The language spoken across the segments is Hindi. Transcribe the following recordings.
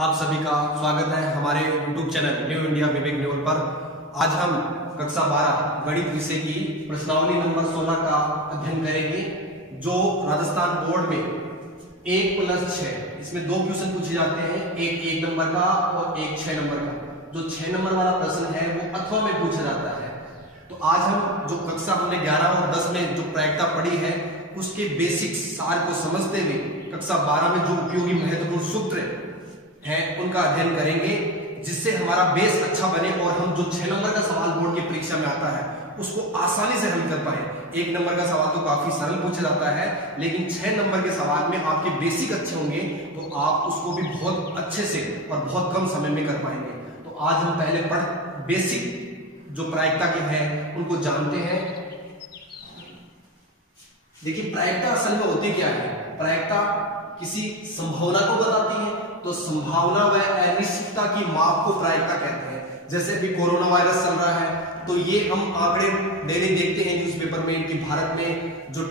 आप सभी का स्वागत है हमारे YouTube चैनल न्यू इंडिया विवेक न्यूज पर। आज हम कक्षा 12 गणित विषय की प्रश्नावली नंबर 16 का अध्ययन करेंगे, जो राजस्थान बोर्ड में 1+6 इसमें 2 क्वेश्चन पूछे जाते हैं, एक 1 नंबर का और एक 6 नंबर का। जो 6 नंबर वाला प्रश्न है वो अथवा में पूछा जाता है। तो आज हम जो कक्षा हमने 11 और 10 में जो प्रायिकता पढ़ी है उसके बेसिक सार को समझते हुए कक्षा 12 में जो उपयोगी महत्वपूर्ण सूत्र हैं उनका अध्ययन करेंगे, जिससे हमारा बेस अच्छा बने और हम जो 6 नंबर का सवाल बोर्ड की परीक्षा में आता है उसको आसानी से हल कर पाए। 1 नंबर का सवाल तो काफी सरल पूछा जाता है, लेकिन 6 नंबर के सवाल में आपके बेसिक अच्छे होंगे तो आप उसको भी बहुत अच्छे से और बहुत कम समय में कर पाएंगे। तो आज हम पहले बेसिक जो प्रायिकता के हैं उनको जानते हैं। देखिए, प्रायिकता असल में होती क्या है? प्रायिकता किसी संभावना को बताती है, तो संभावना व अनिश्चितता की माप को प्रायिकता कहते हैं। जैसे अभी कोरोना वायरस चल रहा है तो ये हम आंकड़े डेली देखते हैं न्यूज़पेपर में कि भारत में जो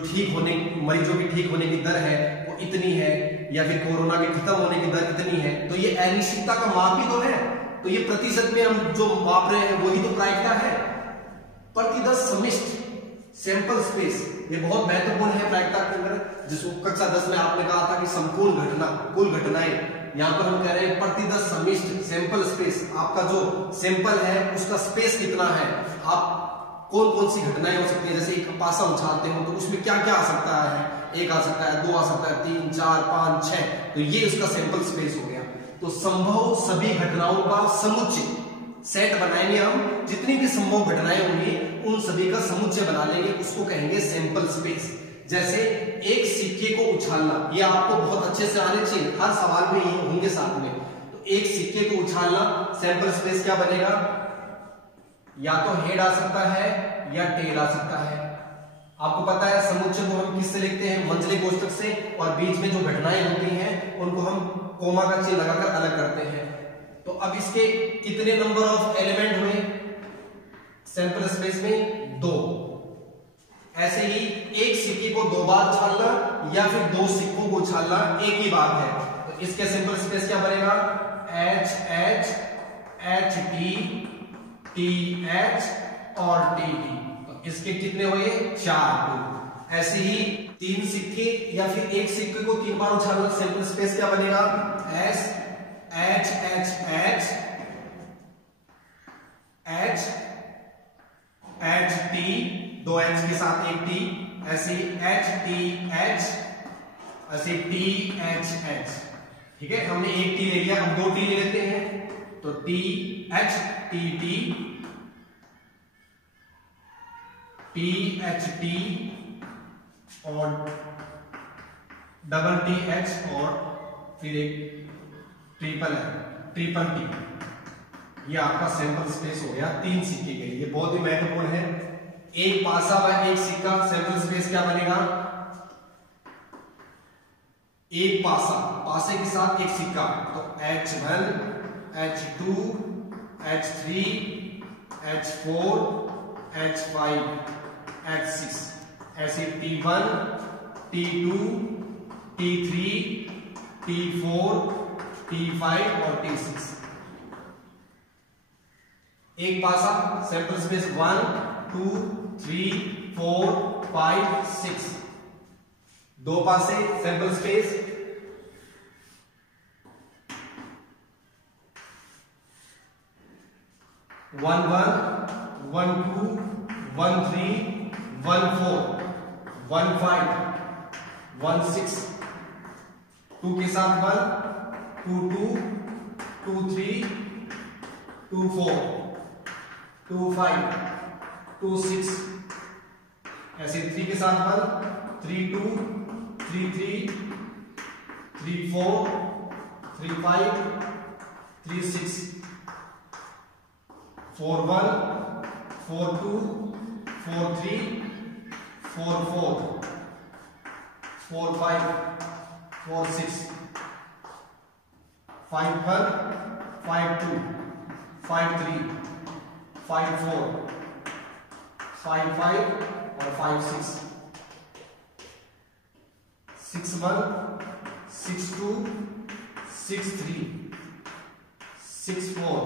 मरीजों की ठीक होने की दर है वो इतनी है, या फिर कोरोना के खत्म होने की दर इतनी है। तो ये अनिश्चितता का माप ही तो है। तो ये प्रतिशत में हम जो माप रहे हैं वही तो प्रायिकता है। प्रतिदश समिष्ट सैंपल स्पेस ये बहुत महत्वपूर्ण है प्रायिकता के अंदर, जिसको कक्षा 10 में आपने कहा था कि संपूर्ण घटना कुल घटनाएं। यहाँ पर हम कह रहे हैं प्रतिदश समिष्ट सैंपल स्पेस। आपका जो सैंपल है उसका स्पेस कितना है, आप कौन कौन सी घटनाएं हो सकती है। जैसे एक पासा उछालते हो तो उसमें क्या क्या आ सकता है, 1 आ सकता है, 2 आ सकता है, 3, 4, 5, 6, तो ये उसका सैंपल स्पेस हो गया। तो संभव सभी घटनाओं का समुच्चय सेट बनाएंगे हम, जितनी भी संभव घटनाएं होंगी उन सभी का समुच्चय बना लेंगे, उसको कहेंगे सैंपल स्पेस। जैसे एक सिक्के को उछालना, ये आपको बहुत अच्छे से आने चाहिए, हर सवाल में ये होंगे साथ में। तो एक सिक्के को उछालना, सैंपल स्पेस क्या बनेगा? या तो हेड आ सकता है या टेल आ सकता है। आपको पता है समुच्चय को हम किससे लिखते हैं? मंझले कोष्ठक से, और बीच में जो घटनाएं होती हैं उनको हम कोमा का चिन्ह लगाकर अलग करते हैं। तो अब इसके कितने नंबर ऑफ एलिमेंट हुए सैंपल स्पेस में? 2। ऐसे ही एक सिक्के को 2 बार उछालना या फिर 2 सिक्कों को उछालना एक ही बात है। तो इसके सैंपल स्पेस क्या बनेगा? H H H T T H और T T। तो इसके कितने हुए? 4। ऐसे ही 3 सिक्के या फिर एक सिक्के को 3 बार उछालना, सैंपल स्पेस क्या बनेगा? S H H H H H T, 2 H के साथ एक T, ऐसे H T H, ऐसे T H H। ठीक है, हमने एक T ले लिया, हम 2 T ले लेते हैं। तो T H T T T H T और डबल T H और फिर एक ट्रिपल T। ये आपका सैंपल स्पेस हो गया 3 सिक्के के लिए। बहुत ही महत्वपूर्ण है। एक पासा व एक सिक्का, सैंपल स्पेस क्या बनेगा? एक पासे के साथ एक सिक्का, तो H1 H2 H3 H4 H5 H6। ऐसे T1 T2 T3 T4 T5 और T6। एक पासा, सैंपल स्पेस 1 2 3 4 5 6। 2 पासे, सैंपल स्पेस 1 1 1 2 1 3 1 4 1 5 1 6। 2 के साथ 1 2 2 2 3 2 4 2 5 2 6। ऐसे 3 के साथ 1 3 2 3 3 3 4 3 5 3 6 4 1 4 2 4 3 4 4 4 5 4 6 5 1 5 2 5 3 5 4 5 5 और 5 6 6 1 6 2 6 3 6 4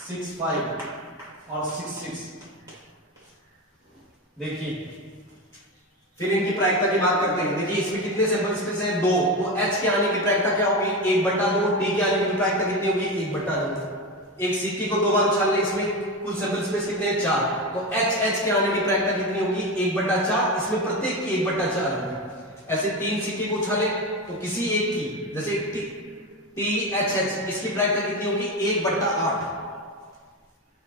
6 5 और 6 6। देखिए फिर इनकी प्रायिकता की बात करते हैं। देखिए इसमें कितने सैंपल स्पेस है? 2। तो H के आने की प्रायिकता क्या होगी? 1/2। T के आने की प्रायिकता कितनी होगी? 1/2। एक सिक्के को 2 बार उछाल ले, इसमें कुल सैंपल स्पेस कितने हैं? 4। तो H के आने की प्रायिकता कितनी होगी? 1/4। इसमें प्रत्येक की 1/4 होगी। ऐसे 3 सिक्के को उछाले तो किसी एक की, जैसे THH, इसकी प्रायिकता कितनी होगी? 1/8।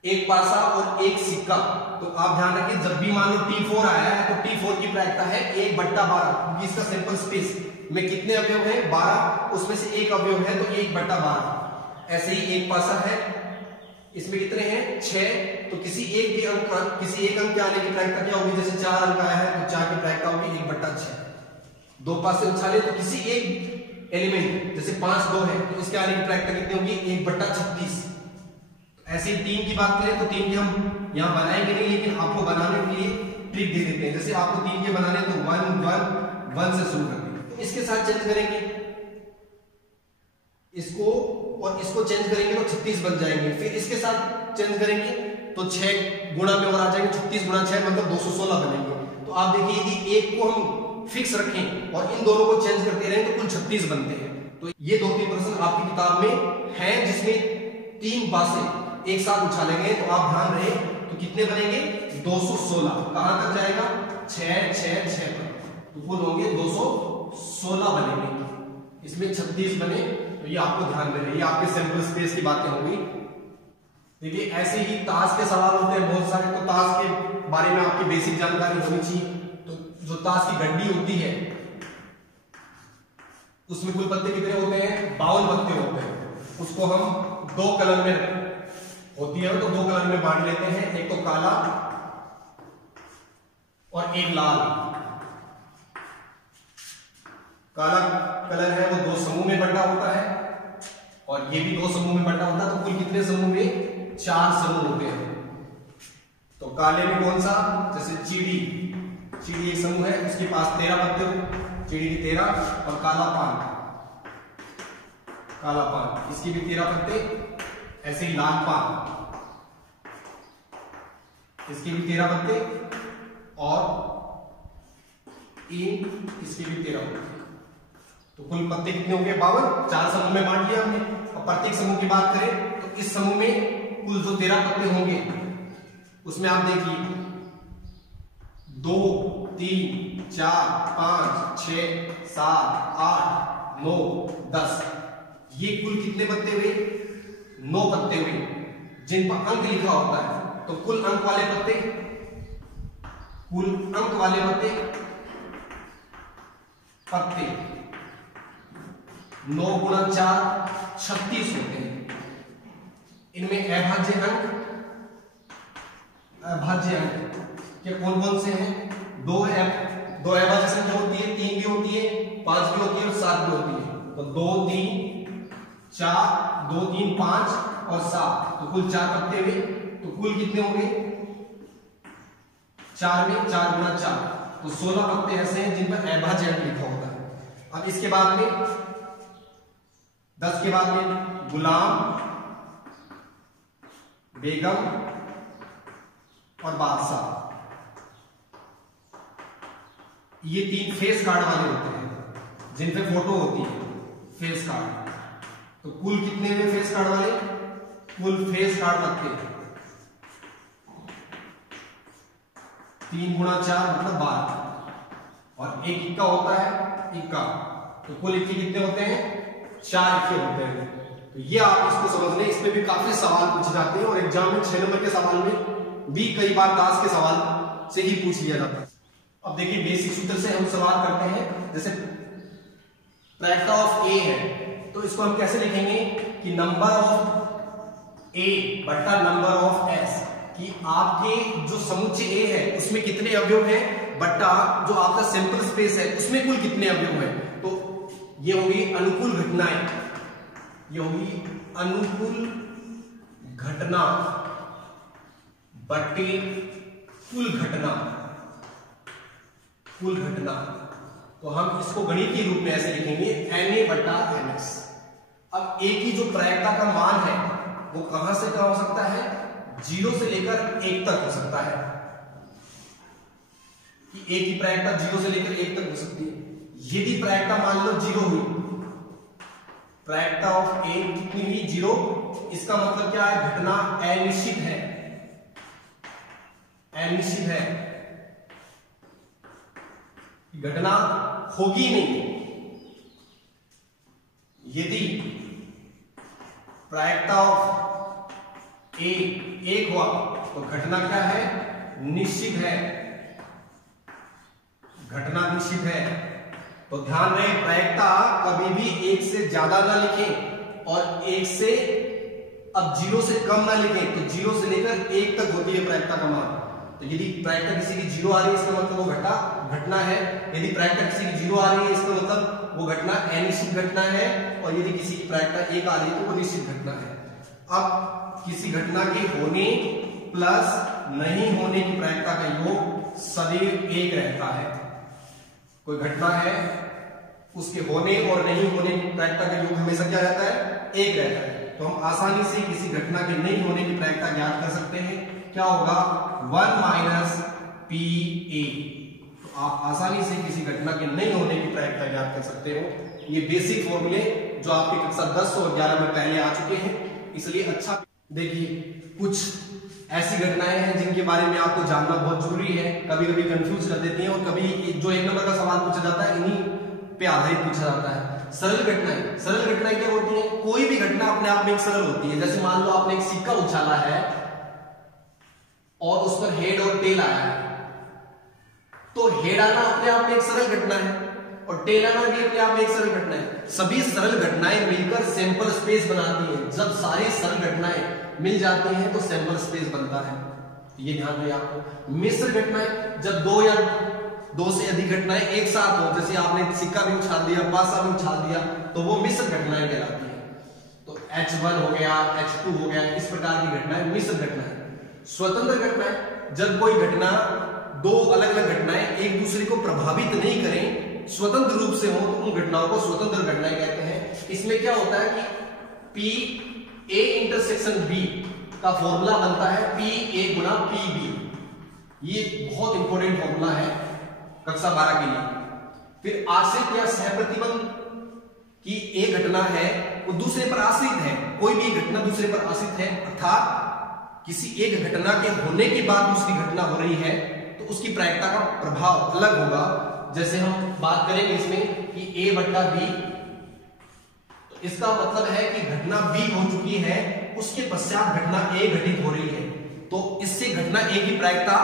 एक पासा और एक सिक्का। तो आप ध्यान रखिए, जब भी मान लो T4 आया है तो T4 की प्रायिकता है 1/12, क्योंकि इसका सैंपल स्पेस में कितने अवयव हैं? 12। उसमें से एक अवयव है तो 1/12। ऐसे ही एक पासा है, इसमें कितने हैं? 6। तो किसी एक अंक के आने की प्रायिकता क्या होगी? जैसे 4 अंक आया है तो 4 की प्रायिकता होगी 1/6। 2 पासे उछाले तो किसी एक एलिमेंट, जैसे 5 2 है तो इसके आने की प्रायिकता कितनी होगी? 1/36। ऐसे 3 की बात करें तो 3 की हम यहां बनाएंगे नहीं, लेकिन आपको बनाने के लिए ट्रिक दे देते हैं। जैसे आपको 3 के बनाने तो 1 1 1 से शुरू करेंगे, तो इसके साथ चेंज करेंगे, इसको और इसको चेंज करेंगे तो 36 बन जाएंगे। फिर इसके साथ चेंज करेंगे तो 6 गुणा में और आ जाएंगे, 36 गुणा 6 मतलब 216 बनेंगे। तो आप देखिए यदि एक को हम फिक्स रखें और इन दोनों को चेंज करते रहें तो कुल 36 बनते हैं। तो ये 2-3 प्रश्न आपकी किताब में हैं जिसमें 3 पासे एक साथ उछाले गए, तो आप ध्यान रहे तो कितने बनेंगे? 216। कहां तक जाएगा? 6 6 6 पर, तो कुल होंगे 216 बनेंगे। इसमें 36 बने, तो ये आपको ध्यान में रहे, ये आपके सैंपल स्पेस की बातें होंगी। देखिए ऐसे ही ताश के सवाल होते हैं बहुत सारे, तो ताश के बारे में आपकी बेसिक जानकारी होनी चाहिए। तो जो ताश की गड्डी होती है उसमें कुल पत्ते कितने होते हैं? 52 पत्ते होते हैं। उसको हम 2 कलर में होती है तो 2 कलर में बांट लेते हैं, एक तो काला और एक लाल। काला कलर है वो 2 समूह में बंटा होता है और ये भी 2 समूह में बंटा होता है। तो कुल कितने समूह में? 4 समूह होते हैं। तो काले में कौन सा? जैसे चीड़ी एक समूह है, उसके पास 13 पत्ते हो, चीड़ी की 13, और काला पान इसकी भी 13 पत्ते। ऐसे ही लाल पान, इसके भी 13 पत्ते, और इसके भी 13 पत्ते। तो कुल पत्ते कितने होंगे? 52। 4 समूह में बांट लिया हमने। और प्रत्येक समूह की बात करें तो इस समूह में कुल जो 13 पत्ते होंगे उसमें आप देखिए 2 3 4 5 6 7 8 9 10, ये कुल कितने पत्ते हुए? 9 पत्ते हुए, जिन पर अंक लिखा होता है। तो कुल अंक वाले पत्ते 9 गुणा 4 36 होते हैं। इनमें अभाज्य अंक क्या कौन कौन से हैं? 2 अभाज्य संख्या होती है, 3 भी होती है, 5 भी होती है और 7 भी होती है। तो 2 3 4 2 3 5 और 7, तो कुल 4 पत्ते हुए। तो कुल कितने होंगे? 4 में 4 गुणा 4, तो 16 पत्ते ऐसे हैं जिन पर अभाज्य अंक लिखा होता है। अब इसके बाद में 10 के बाद में गुलाम, बेगम और बादशाह, ये 3 फेस कार्ड वाले होते हैं जिन पे फोटो होती है, फेस कार्ड। तो कुल कितने हुए फेस कार्ड वाले? कुल फेस कार्ड पत्ते 3 गुणा 4 मतलब 12, और एक इक्का होता है, इक्का। तो कुल इक्के कितने होते हैं? 4 इक्के होते हैं। तो ये आप इसको समझ लें, इस पे भी काफी सवाल पूछे जाते हैं और एग्जाम में 6 नंबर के सवाल में भी कई बार ताश के सवाल से ही पूछ लिया जाता है। अब देखिए बेसिक सूत्र से हम सवाल करते हैं। जैसे प्रायिकता ऑफ ए है तो इसको हम कैसे लिखेंगे कि नंबर ऑफ ए बटा नंबर ऑफ एस, कि आपके जो समुच्चय ए है उसमें कितने अवयव हैं बटा जो आपका सैंपल स्पेस है उसमें कुल कितने अवयव हैं। तो ये होगी अनुकूल घटनाएं, ये होगी अनुकूल घटना बटे कुल घटना, कुल घटना। तो हम इसको गणितीय रूप में ऐसे लिखेंगे Na बटा Ns। अब ए की जो प्रायिकता का मान है वो कहां से कहां हो सकता है, 0 से लेकर 1 तक हो सकता है, कि ए की प्रायिकता 0 से लेकर 1 तक हो सकती है। यदि प्रायिकता मान लो 0 हुई, प्रायिकता ऑफ ए कितनी हुई, 0, इसका मतलब क्या है, घटना अनिश्चित है, अनिश्चित है, घटना होगी नहीं। यदि प्रायिकता ऑफ ए 1 हुआ तो घटना क्या है, निश्चित है, घटना निश्चित है। तो ध्यान रहे, प्रायिकता कभी भी 1 से ज्यादा ना लिखें और 1 से, अब 0 से कम ना लिखें, तो 0 से लेकर 1 तक होती है प्रायिकता का मान। तो यदि प्रायिकता किसी की 0 आ रही है, इसका मतलब वो घटना है। यदि प्रायिकता किसी की 0 आ रही है, इसका मतलब वो घटना अनिश्चित घटना है। और यदि किसी की प्रायिकता 1 आ रही है तो वो निश्चित घटना है। अब किसी घटना के होने प्लस नहीं होने की प्रायिकता का योग सदैव 1 रहता है। कोई घटना है, उसके होने और नहीं होने की प्रायिकता का योग हमेशा क्या रहता है, 1 रहता है। तो हम आसानी से किसी घटना के नहीं होने की प्रायिकता ज्ञात कर सकते हैं। क्या होगा, 1 माइनस पी ए। तो आप आसानी से किसी घटना के नहीं होने की प्रायिकता ज्ञात कर सकते हो। ये बेसिक फॉर्मूले जो आपकी कक्षा 10 और 11 में पहले आ चुके हैं, इसलिए अच्छा देखिए। कुछ ऐसी घटनाएं हैं जिनके बारे में आपको जानना बहुत जरूरी है, कभी कभी कंफ्यूज कर देती हैं, और कभी जो 1 नंबर का सवाल पूछा जाता है इन्हीं पे आधारित पूछा जाता है। सरल घटनाएं, सरल घटनाएं क्या होती हैं, कोई भी घटना अपने आप में एक सरल होती है। जैसे मान लो आपने एक सिक्का उछाला है और उस पर हेड और टेल आया है, तो हेड आना अपने आप में एक सरल घटना है और टेल आना भी अपने आप में एक सरल घटना है। सभी सरल घटनाएं मिलकर सैंपल स्पेस बनाती हैं। जब सारी सरल घटनाएं मिल जाती हैं तो सैंपल स्पेस बनता है। ये ध्यान रहे आपको। मिश्र घटनाएं, जब 2 या 2 से अधिक घटनाएं एक साथ हो, जैसे आपने सिक्का भी उछाल दिया, पासा भी उछाल दिया, तो वो मिश्र घटनाएं कहलाती हैं। तो H1 हो गया, H2 हो गया, इस प्रकार की घटनाएं मिश्र घटनाएं। स्वतंत्र घटनाएं, जब कोई घटना, 2 अलग अलग घटनाएं एक दूसरे को प्रभावित नहीं करें, स्वतंत्र रूप से हो, तो उन घटनाओं को स्वतंत्र घटनाएं कहते हैं। इसमें क्या होता है कि पी ए इंटरसेक्शन बी का फॉर्मूला बनता है पी ए गुना पी बी। ये बहुत इंपॉर्टेंट फॉर्मूला है कक्षा 12 के लिए। फिर आश्रित या सहप्रतिबंध की एक घटना है वो दूसरे पर आश्रित है। कोई भी घटना दूसरे पर आश्रित है, अर्थात किसी एक घटना के होने के बाद दूसरी घटना हो रही है, तो उसकी प्रायिकता का प्रभाव अलग होगा। जैसे हम बात करेंगे इसमें कि a बट्टा b, तो इसका मतलब है कि घटना b हो चुकी है, उसके पश्चात घटना a घटित हो रही है, तो इससे घटना a की प्रायिकता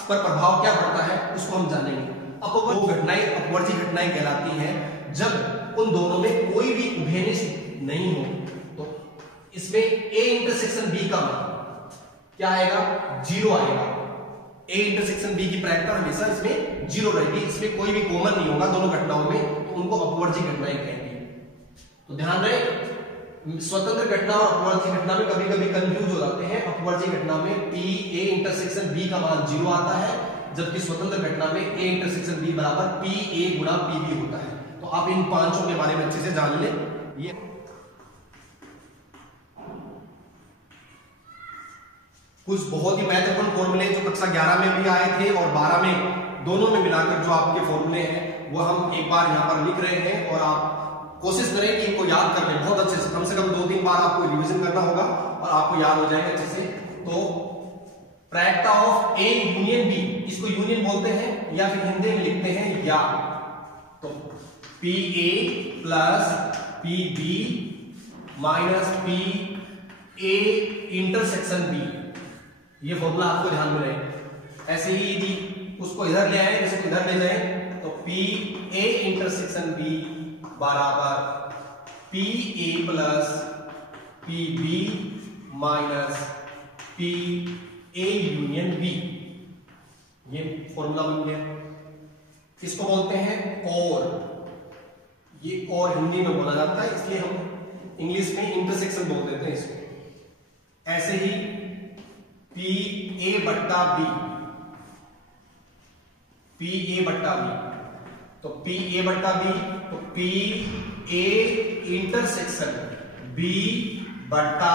पर प्रभाव क्या पड़ता है उसको हम जानेंगे। अपवर्ती घटनाएं अपवर्ती घटनाएं कहलाती हैं जब उन दोनों में कोई भी उभयनिष्ठ नहीं हो। तो इसमें a इंटरसेक्शन b का क्या आएगा, 0 आएगा। ए इंटरसेक्शन बी की प्रायिकता हमेशा इसमें 0 रहेगी, इसमें कोई भी कॉमन नहीं होगा दोनों घटनाओं में, तो उनको अपवर्ती घटनाएं कहेंगे। तो ध्यान रहे, स्वतंत्र घटना और अपवर्ती घटना में कभी कभी कंफ्यूज हो जाते हैं। अपवर्ती घटना में पी ए इंटरसेक्शन बी का मान 0 आता है, जबकि स्वतंत्र घटना में ए इंटरसेक्शन बी बराबर पी ए गुना पी बी होता है। तो आप इन पांचों के बारे में अच्छे से जान लें। ये कुछ बहुत ही महत्वपूर्ण फॉर्मूले जो कक्षा 11 में भी आए थे और 12 में, दोनों में मिलाकर जो आपके फॉर्मूले हैं वो हम एक बार यहाँ पर लिख रहे हैं, और आप कोशिश करें कि इनको याद कर लें बहुत अच्छे से। कम 2-3 बार आपको रिवीजन करना होगा और आपको याद हो जाएगा अच्छे से। तो प्रायिकता ऑफ ए यूनियन बी, इसको यूनियन बोलते हैं या फिर हिंदी में लिखते हैं या। तो P A plus P B minus P A intersection B, ये फॉर्मूला आपको ध्यान में रहे। ऐसे ही यदि उसको इधर ले आए, इसको इधर ले जाए, तो पी ए इंटरसेक्शन बी बराबर P A plus P B minus P A union B, ये फॉर्मूला बन गया। इसको बोलते हैं और, ये और हिंदी में बोला जाता है, इसलिए हम इंग्लिश में इंटरसेक्शन बोल देते हैं इसको। ऐसे ही पी ए बट्टा बी, पी ए बट्टा बी, तो पी ए बट्टा बी, तो पी ए इंटरसेक्शन बी बट्टा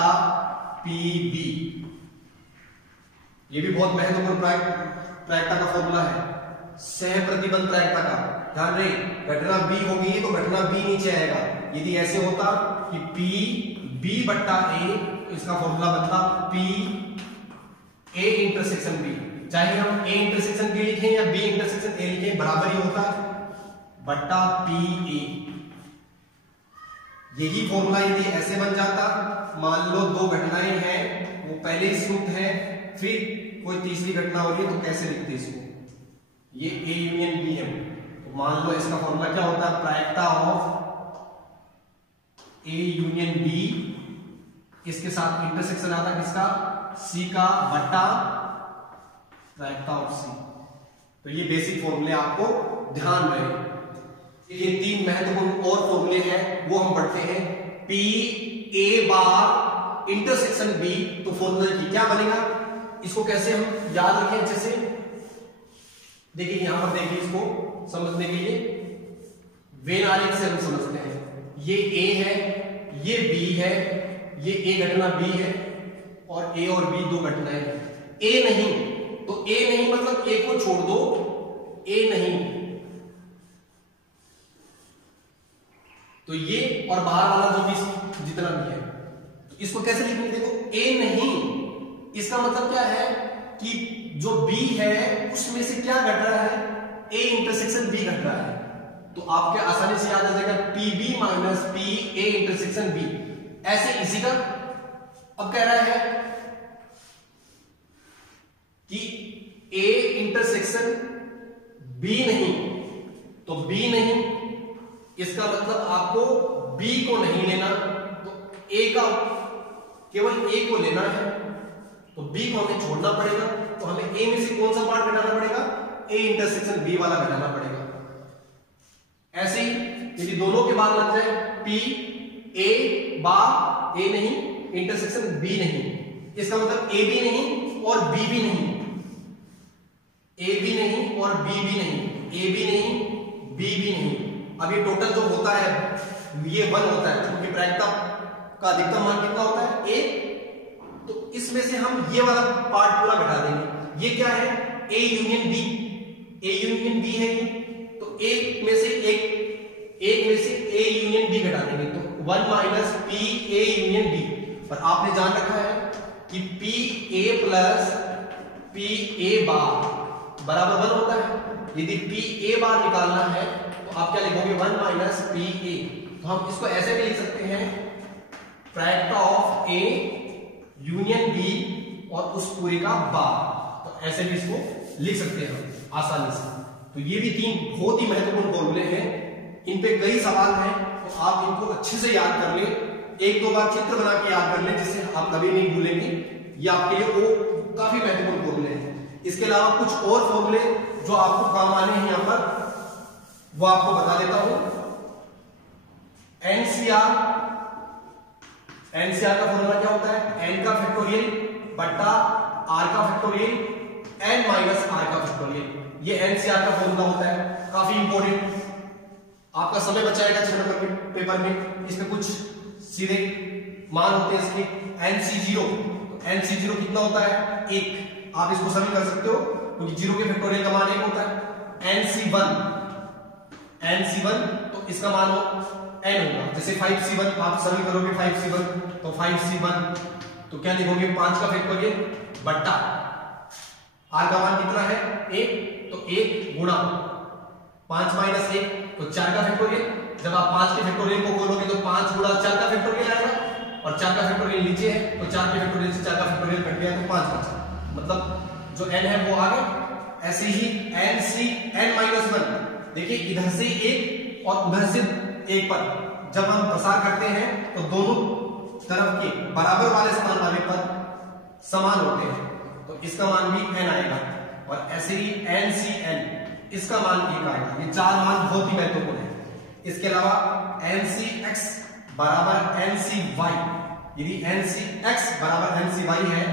PB। ये भी बहुत महत्वपूर्ण प्रायिकता का फॉर्मूला है, सह प्रतिबंध प्रायिकता का। ध्यान रहे, घटना B होगी तो घटना B नीचे आएगा। यदि ऐसे होता कि PB बट्टा A, तो इसका फॉर्मूला बनता PA इंटरसेक्शन B। चाहे हम A इंटरसेक्शन B लिखें या B इंटरसेक्शन A लिखें, बराबर ही होता बट्टा PA। यही फॉर्मूला यदि ऐसे बन जाता, मान लो दो घटनाएं हैं, वो पहले ही संयुक्त है, फिर कोई तीसरी घटना हो रही है, तो कैसे लिखते इसको? ये A यूनियन B है, तो मान लो इसका फॉर्मूला क्या होता है? प्रायिकता ऑफ A यूनियन B, इसके साथ इंटरसेक्शन आता किसका? C का बट्टा प्रायिकता ऑफ C। तो ये बेसिक फॉर्मूले आपको ध्यान रहे। ये तीन महत्वपूर्ण और फॉर्मूले हैं, वो हम पढ़ते हैं। P A bar intersection B, तो फॉर्मूला की क्या बनेगा? इसको कैसे हम याद रखें अच्छे से? देखिए यहां पर देखिए, इसको समझने के लिए वेन आरेख से हम समझते हैं। ये A है, ये B है, ये A घटना B है, और A और B दो घटनाएं हैं। A नहीं, तो A नहीं मतलब A को छोड़ दो, A नहीं, तो ये और बाहर वाला जो भी जितना भी है, तो इसको कैसे लिखेंगे? देखो, A नहीं, इसका मतलब क्या है कि जो B है उसमें से क्या घट रहा है? A इंटरसेक्शन B घट रहा है। तो आपके आसानी से याद आ जाएगा PB minus PA intersection B। ऐसे इसी का अब कह रहा है कि A इंटरसेक्शन B नहीं, तो B नहीं, इसका मतलब आपको B को नहीं लेना, तो A का केवल A को लेना है, तो B को हमें छोड़ना पड़ेगा। तो हमें A में से कौन सा पार्ट घटाना पड़ेगा? A इंटरसेक्शन B वाला घटाना पड़ेगा। ऐसे ही यदि दोनों के बाद लग जाए, P A बार A नहीं, इंटरसेक्शन B नहीं, इसका मतलब A भी नहीं और B भी नहीं, A भी नहीं और B भी नहीं, A भी नहीं, B भी नहीं। अब ये टोटल जो होता है ये 1 होता है, क्योंकि प्रायिकता का अधिकतम मान कितना होता है? A। तो इसमें से हम ये वाला पार्ट पूरा घटा देंगे। ये क्या है? A union B। A union B है ये, तो एक में से A यूनियन B घटा देंगे, तो 1 माइनस PA यूनियन B। पर आपने जान रखा है कि PA प्लस PA बार बराबर 1 होता है। यदि PA बार निकालना है तो आप क्या लिखोगे? 1 माइनस PA। तो हम इसको ऐसे भी लिख सकते हैं, प्रायिकता ऑफ A यूनियन B और उस पूरे का बार। तो ऐसे भी इसको लिख सकते हैं हम आसानी से। तो ये भी तीन बहुत ही महत्वपूर्ण फॉर्मूले हैं, इन पे कई सवाल हैं, तो आप इनको अच्छे से याद कर लें, एक दो बार चित्र बना के याद कर लें, जिससे आप कभी नहीं भूलेंगे। ये आपके लिए वो काफी महत्वपूर्ण फॉर्मूले हैं। इसके अलावा कुछ और फॉर्मूले जो आपको काम आने हैं यहां पर, वो आपको बता देता हूं। एनसीआर का फॉर्मूला क्या होता है? n का फैक्टोरियल बट्टा r का फैक्टोरियल n माइनस r का फैक्टोरियल। ये एनसीआर का फॉर्मूला होता है, काफी इंपॉर्टेंट, आपका समय बचाएगा 6 नंबर के पेपर में। इसमें कुछ सीधे मान होते हैं इसके। NC0, NC0 कितना होता है? 1। आप इसको सरल कर सकते हो, क्योंकि 0 के फैक्टोरियल का मान 1 होता है। NC1, तो इसका मान n होगा। जैसे 5C1 आप सरल करोगे, 5C1 तो 5C1, तो क्या लिखोगे? 5 का फैक्टोरियल बट्टा r का मान कितना है? 1, तो 1 गुणा 5 माइनस 1, तो 4 का फैक्टोरियल। जब आप 5 के फैक्टोरियल को खोलोगे तो 5 गुणा 4 का फैक्टोरियल आएगा, और 4 का फैक्टोरियल नीचे है, तो 4 के फैक्टोरियल से 4 का फैक्टोरियल कट गया, तो 5 बचा, मतलब जो n है वो आ गया। ऐसे ही n-1, देखिए इधर से 1 और उधर से 1 पर जब हम प्रसार करते हैं तो दोनों तरफ के बराबर वाले स्थान वाले पर समान होते हैं, तो इसका मान भी n आएगा। और ऐसे ही NCN, इसका मान 1 आएगा। ये 4 मान बहुत ही महत्वपूर्ण है। इसके अलावा NCX बराबर NCY, यदि NCX बराबर NCY है,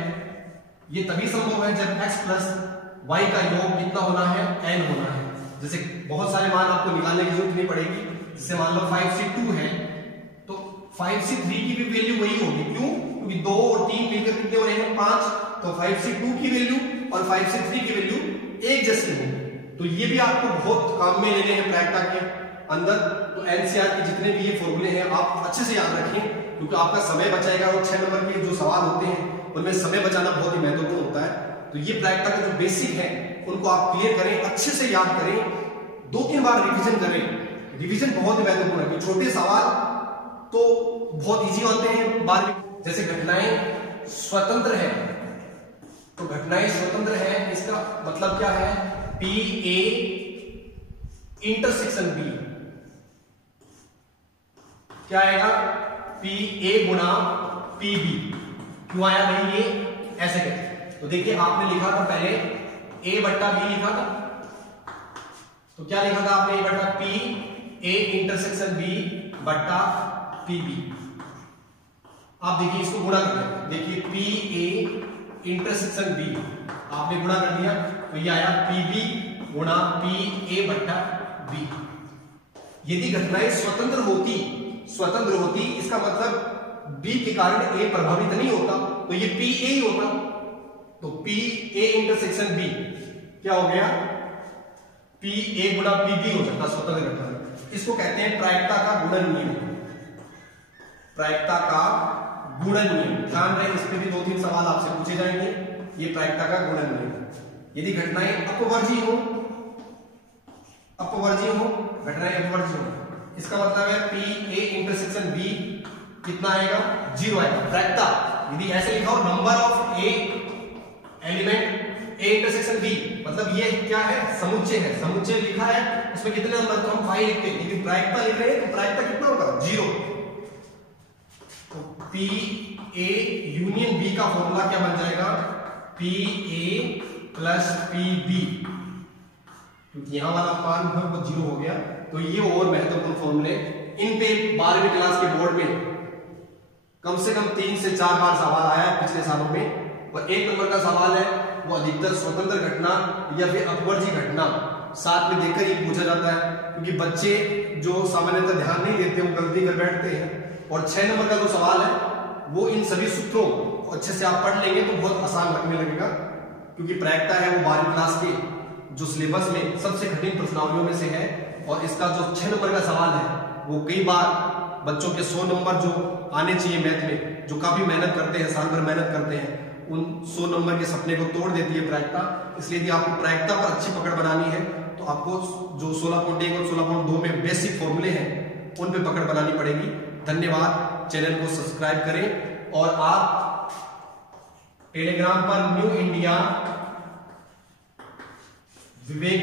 ये तभी संभव है जब x प्लस y का योग कितना होना है? n होना है। जैसे बहुत सारे मान आपको निकालने की जरूरत नहीं पड़ेगी। जैसे मान लो 5C2 है, तो 5c3 की भी वैल्यू वही होगी। क्यों? क्योंकि 2 और 3 मिलकर कितने हो रहे हैं 5, तो 5c2 की वैल्यू और 5c3 की वैल्यू एक जैसी होगी। तो ये भी आपको बहुत काम में लेने हैं प्रायिकता के अंदर। तो एनसीईआरटी के जितने भी ये फॉर्मूले हैं आप अच्छे से याद रखें, क्योंकि आपका समय बचाएगा और 6 नंबर के जो सवाल होते हैं उनमें समय बचाना बहुत ही महत्वपूर्ण होता है। तो ये प्रायिकता के जो बेसिक है उनको आप क्लियर करें, अच्छे से याद करें, 2-3 बार रिवीजन करें। रिवीजन बहुत ही महत्वपूर्ण है। छोटे सवाल तो बहुत इजी होते हैं 12वीं, जैसे घटनाएं स्वतंत्र है, तो घटनाएं स्वतंत्र है इसका मतलब क्या है? पी ए इंटरसेक्शन बी क्या आएगा? पी ए गुणा पी बी। क्यों आया भाई? ये ऐसे कैसे? तो देखिए आपने लिखा था पहले ए बट्टा बी लिखा था, तो क्या लिखा था आपने? ए बट्टा पी ए इंटरसेक्शन बी बट्टा पी बी। आप देखिए इसको गुणा कर लें, देखिए पी ए इंटरसेक्शन बी आपने गुणा कर दिया, तो ये आया पी बी गुणा पी ए बट्टा बी। यदि घटनाएं स्वतंत्र होती इसका मतलब बी के कारण ए प्रभावित नहीं होता, तो ये पी ए ही होता। तो पी ए इंटरसेक्शन बी क्या हो गया? पी ए गुणा पी बी हो सकता स्वतंत्र घटना। इसको कहते हैं प्रायिकता का गुणन नियम। प्रायिकता का गुणन नियम, ध्यान रहे, इस पे भी 2-3 सवाल आपसे पूछे जाएंगे। ये प्रायिकता का गुणन नियम। यदि घटनाएं अपवर्जी हो, घटनाएं अपवर्जी हो, इसका मतलब है पी ए इंटरसेक्शन बी कितना आएगा? 0 आएगा। प्रायिकता यदि ऐसे लिखा हो number of A element A intersection B, मतलब ये क्या है? समुच्चय है। समुच्चय लिखा है उसमें कितने नंबर, तो हम 5 लिखते हैं, लेकिन प्रायिकता लिख रहे हैं तो प्रायिकता कितना होगा? 0। तो पी ए यूनियन बी का फॉर्मूला क्या बन जाएगा? P A plus P B, क्योंकि यहां वाला मान वो 0 हो गया। तो ये और महत्वपूर्ण फॉर्मूले इन पे 12वीं क्लास के बोर्ड में कम से कम 3 से 4 बार सवाल आया है पिछले सालों में। और 1 नंबर का सवाल है वो अधिकतर स्वतंत्र घटना या फिर अपवर्जी घटना साथ में देकर ही पूछा जाता है, क्योंकि बच्चे जो सामान्यतः ध्यान नहीं देते वो गलती कर बैठते हैं। और 6 नंबर का जो सवाल है वो इन सभी सूत्रों को अच्छे से आप पढ़ लेंगे तो बहुत आसान लगने लगेगा, क्योंकि प्रायिकता है वो 12वीं क्लास के जो सिलेबस में सबसे कठिन प्रश्नावलियों में से है। और इसका जो 6 नंबर का सवाल है वो कई बार बच्चों के 100 नंबर जो आने चाहिए मैथ में, जो काफी मेहनत करते हैं, साल भर मेहनत करते हैं, उन 100 नंबर के सपने को तोड़ देती है प्रायिकता। इसलिए यदि आपको प्रायिकता पर अच्छी पकड़ बनानी है तो आपको जो 16.1 और 16.2 में बेसिक फॉर्मूले हैं उन पे पकड़ बनानी पड़ेगी। धन्यवाद। चैनल को सब्सक्राइब करें और आप टेलीग्राम पर न्यू इंडिया विवेक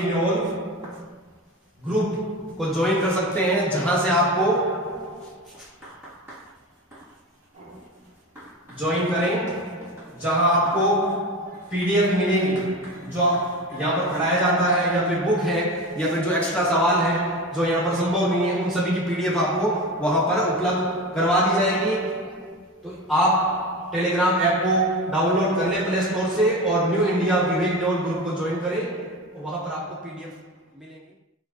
विनोद ग्रुप को ज्वाइन कर सकते हैं, जहां से आपको ज्वाइन करें, जहां आपको पीडीएफ मिलेंगी जो यहां पर पढ़ाया जाता है, या फिर बुक है, या फिर जो एक्स्ट्रा सवाल है जो यहां पर संभव नहीं है, उन सभी की पीडीएफ आपको वहां पर उपलब्ध करवा दी जाएगी। तो आप टेलीग्राम ऐप को डाउनलोड कर लें प्ले स्टोर से और न्यू इंडिया विवेक विनोद ग्रुप को ज्वाइन करें, और वहां पर आपको पीडीएफ